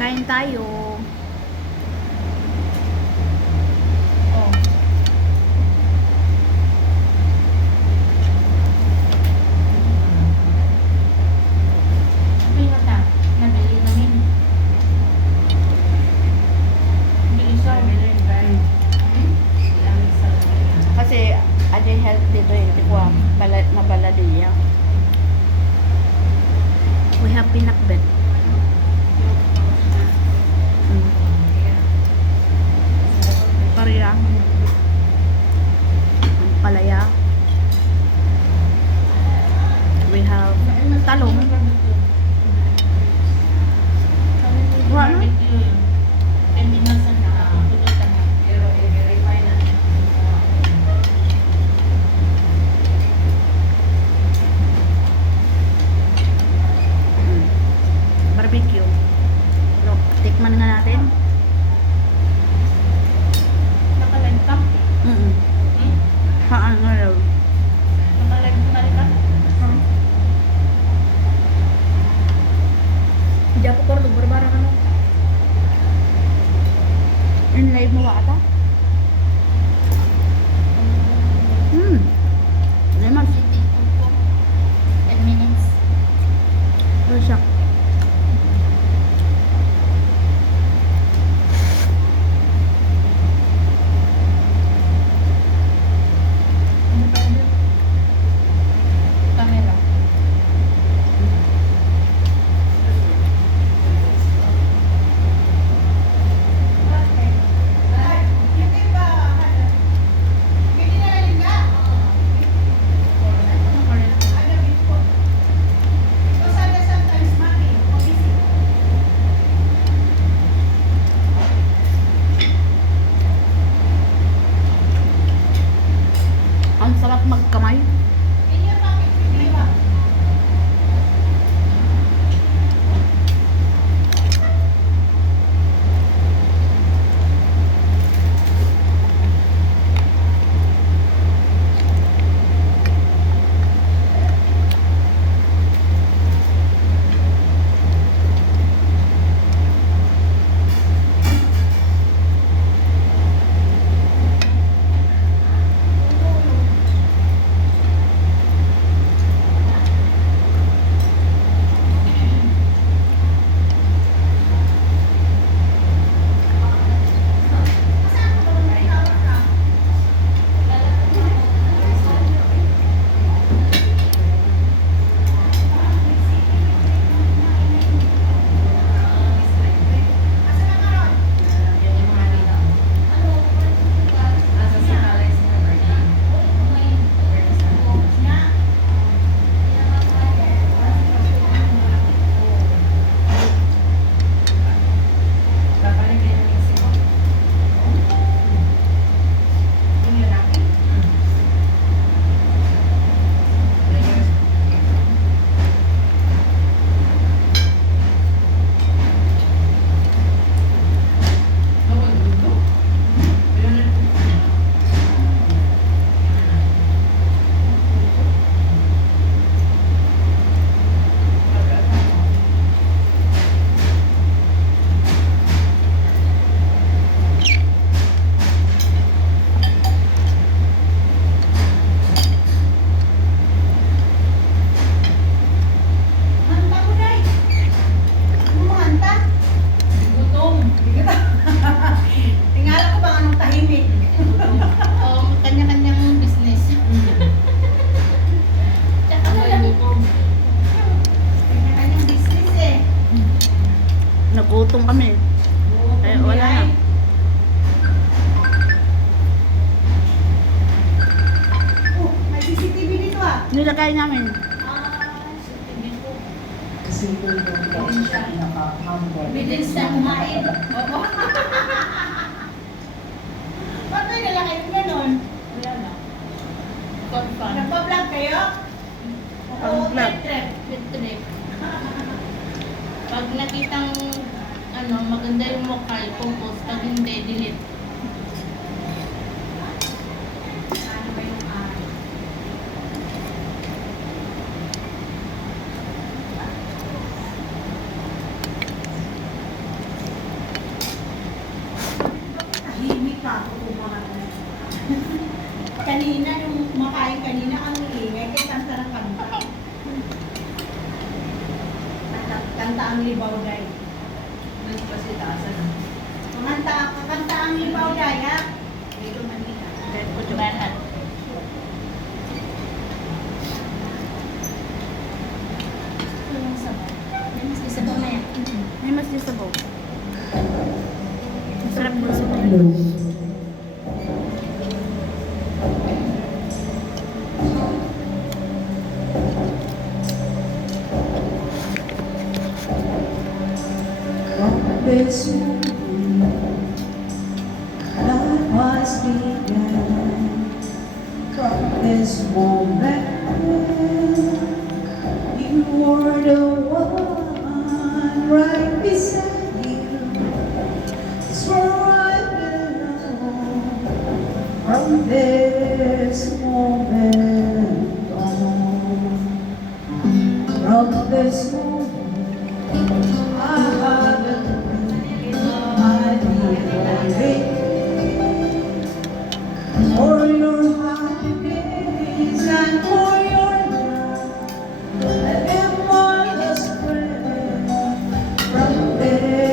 Kain tayo. Oh. Sabi mo ta, nabili namin. Bili siya. Kasi ada health dito eh. Di ko mabaladiya. We have pinakbet. Pariya. Ang palaya. We have talong. Wala. Hindi masana. Pulutan na. Barbecue. Look, tikman nga natin. Nakalive ka? Haan nga raw. Nakalive ka na ka? Hindi ako parang nagbarbara ka no? In live mo ba ata? Naman. City food ko. 10 minutes. Ano siya? Ano pa yun? Camera. Ang sarap magkamay. Oo, kanya-kanyang business. Tsaka Nagutom kami. Eh, wala na. May CCTV dito ah. Nilagay namin. Kasi ito yung pinaka-humble. Evidence na kumain. Oo. Ba't may dala kayong ganon? Wala na. For fun. Nagpa-vlog kayo? Ang vlog. Trip. Pag nakitang maganda yung mukha, i-post. Pag hindi, delete. Ano ba yung Kanina, nung kumakain kanina, ang ingay, kaya kanta ng kanta. Kanta ang libaw day. Kanta ang libaw day, ha? Dahil po dyan. Banat. Isa po na yan. May mas di sabaw. Masarap din sa From this moment, life was begun. From this moment, you were the one right beside you. It's where I belong. From this moment on, from this moment. For your happiness and for your love, and marvelous friend from there.